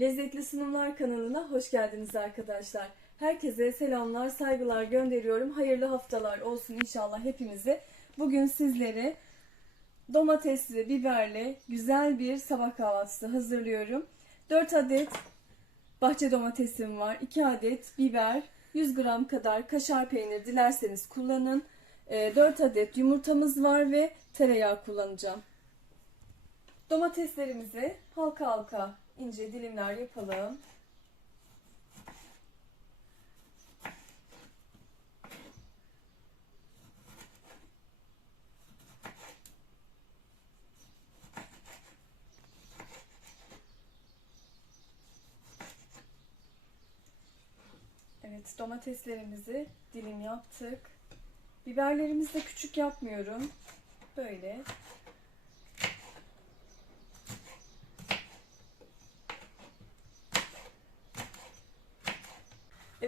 Lezzetli Sunumlar kanalına hoş geldiniz arkadaşlar. Herkese selamlar, saygılar gönderiyorum. Hayırlı haftalar olsun inşallah hepimize. Bugün sizlere domatesli, biberli güzel bir sabah kahvaltısı hazırlıyorum. 4 adet bahçe domatesim var. 2 adet biber, 100 gram kadar kaşar peynir dilerseniz kullanın. 4 adet yumurtamız var ve tereyağı kullanacağım. Domateslerimizi halka halka ince dilimler yapalım. Evet, domateslerimizi dilim yaptık. Biberlerimizi de küçük yapmıyorum. Böyle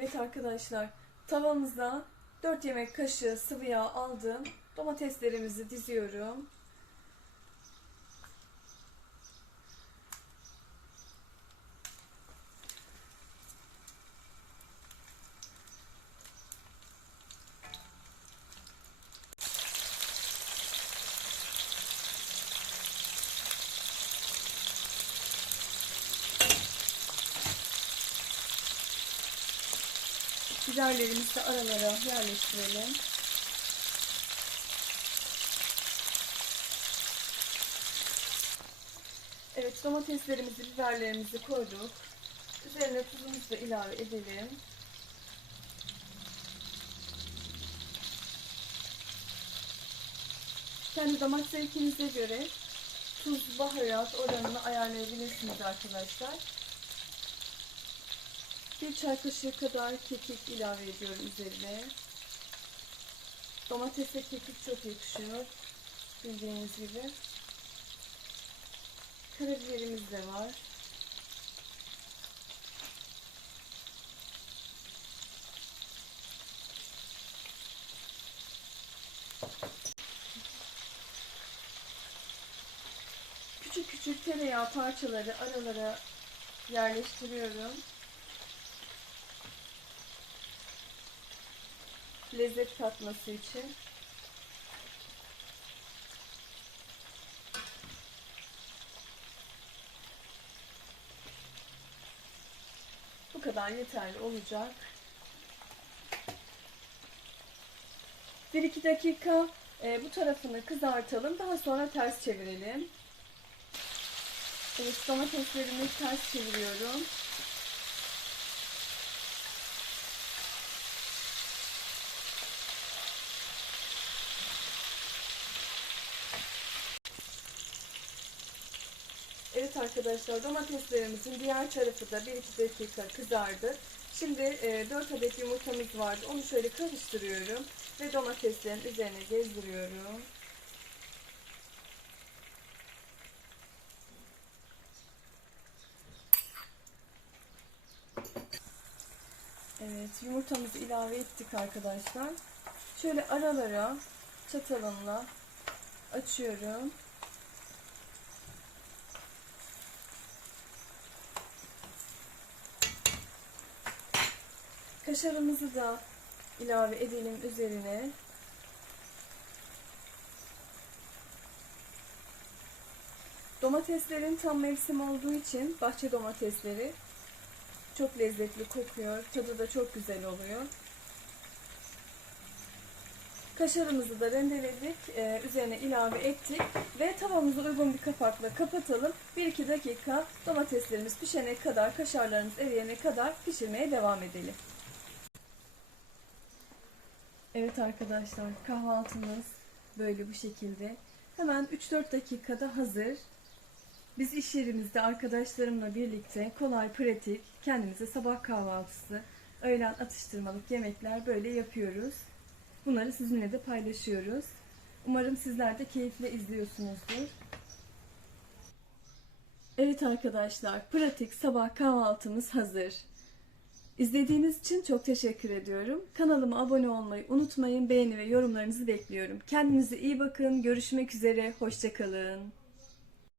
Evet arkadaşlar, tavamıza 4 yemek kaşığı sıvı yağ aldım. Domateslerimizi diziyorum. Biberlerimizi de aralara yerleştirelim. Evet domateslerimizi, biberlerimizi koyduk. Üzerine tuzumuzu da ilave edelim. Kendi damak zevkinize göre tuz, baharat oranını ayarlayabilirsiniz arkadaşlar. Bir çay kaşığı kadar kekik ilave ediyorum üzerine. Domatese kekik çok yakışıyor. Bildiğiniz gibi. Karabiberimiz de var. Küçük küçük tereyağı parçaları aralara yerleştiriyorum. Lezzet katması için. Bu kadar yeterli olacak. 1-2 dakika e, bu tarafını kızartalım. Daha sonra ters çevirelim. Evet domateslerimi ters çeviriyorum. Evet arkadaşlar domateslerimizin diğer tarafı da 1-2 dakika kızardı. Şimdi e, 4 adet yumurtamız vardı. Onu şöyle karıştırıyorum ve domateslerin üzerine gezdiriyorum. Evet yumurtamızı ilave ettik arkadaşlar. Şöyle aralara çatalımla açıyorum. Kaşarımızı da ilave edelim üzerine. Domateslerin tam mevsim olduğu için bahçe domatesleri çok lezzetli kokuyor. Tadı da çok güzel oluyor. Kaşarımızı da rendeledik. Ee, üzerine ilave ettik. Ve tavamızı uygun bir kapakla kapatalım. 1-2 dakika domateslerimiz pişene kadar, kaşarlarımız eriyene kadar pişirmeye devam edelim. Evet arkadaşlar kahvaltımız böyle bu şekilde. Hemen 3-4 dakikada hazır. Biz iş yerimizde arkadaşlarımla birlikte kolay, pratik, kendimize sabah kahvaltısı, öğlen atıştırmalık yemekler böyle yapıyoruz. Bunları sizinle de paylaşıyoruz. Umarım sizler de keyifle izliyorsunuzdur. Evet arkadaşlar, pratik sabah kahvaltımız hazır. İzlediğiniz için çok teşekkür ediyorum. Kanalıma abone olmayı unutmayın. Beğeni ve yorumlarınızı bekliyorum. Kendinize iyi bakın. Görüşmek üzere. Hoşçakalın.